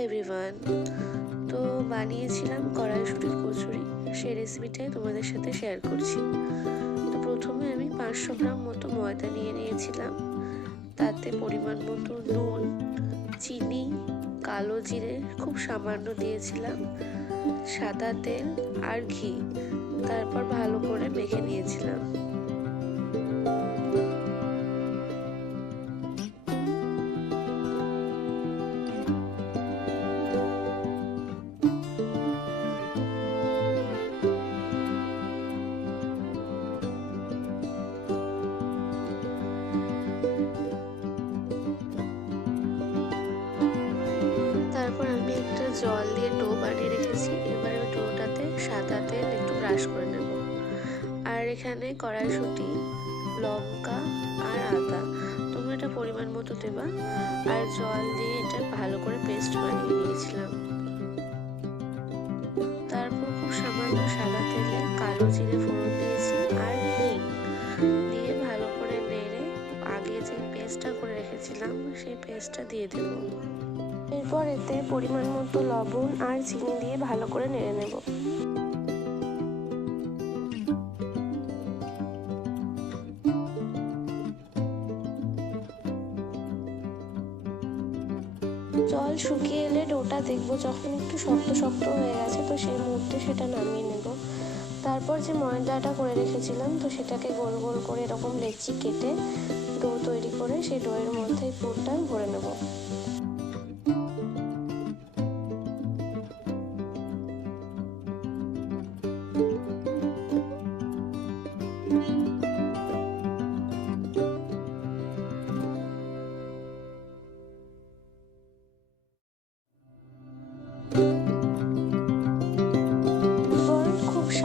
Everyone তো বানিয়েছিলাম কড়াইশুটির কচুরি। সেই রেসিপিটাই তোমাদের সাথে শেয়ার করছি। তো প্রথমে আমি পাঁচশো গ্রাম মতো ময়দা নিয়ে নিয়েছিলাম। তাতে পরিমাণ মতো নুন, চিনি, কালো জিরে খুব সামান্য দিয়েছিলাম, সাদা তেল আর ঘি। তারপর ভালো করে মেখে নিয়েছিলাম। জল দিয়ে টো বানিয়ে রেখেছি। এবার ওই ডোটাতে সাদা তেল একটু ব্রাশ করে নেব। আর এখানে কড়াইশুঁটি, লঙ্কা আর আদা। তোমরা এটা পরিমাণ মতো দেবা। আর জল দিয়ে এটা ভালো করে পেস্ট বানিয়ে নিয়েছিলাম। তারপর খুব সামান্য সাদা তেলে কালো জিরে ফোড়ন দিয়েছি আর হিং দিয়ে ভালো করে নেড়ে আগে যে পেস্টটা করে রেখেছিলাম, সেই পেস্টটা দিয়ে দেবো। এরপর এতে পরিমাণ মতো লবণ আর চিনি দিয়ে ভালো করে নেড়ে নেব। জল শুকিয়ে এলে ডোটা দেখব, যখন একটু শক্ত শক্ত হয়ে গেছে তো সেই মুহূর্তে সেটা নামিয়ে নেব। তারপর যে ময়দাটা করে রেখেছিলাম তো সেটাকে গোল গোল করে এরকম লেচি কেটে ডো তৈরি করে সেই ডোয়ের মধ্যে পুরটা ভরে নেব।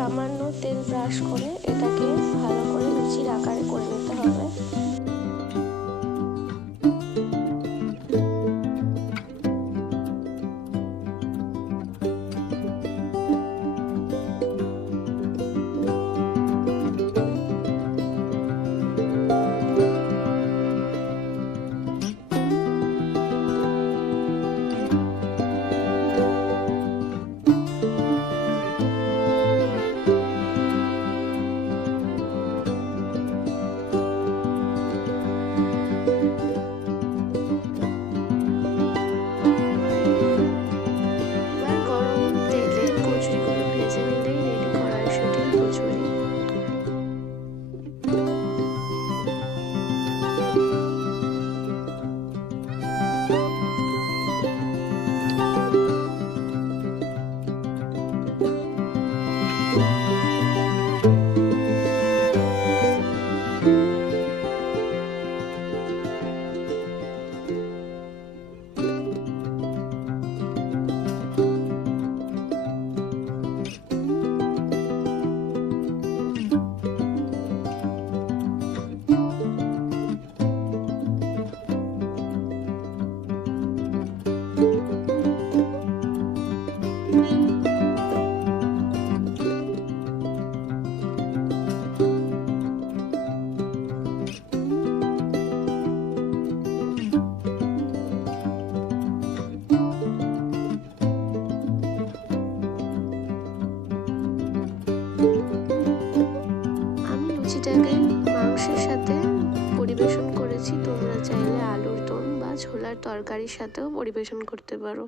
সামান্য তেল ব্রাশ করে এটাকে ভালো করে লুচির আকারে করে নিতে হবে। করেছি তোমরা চাইলে আলুর দম বা ছোলার তরকারির সাথেও পরিবেশন করতে পারো।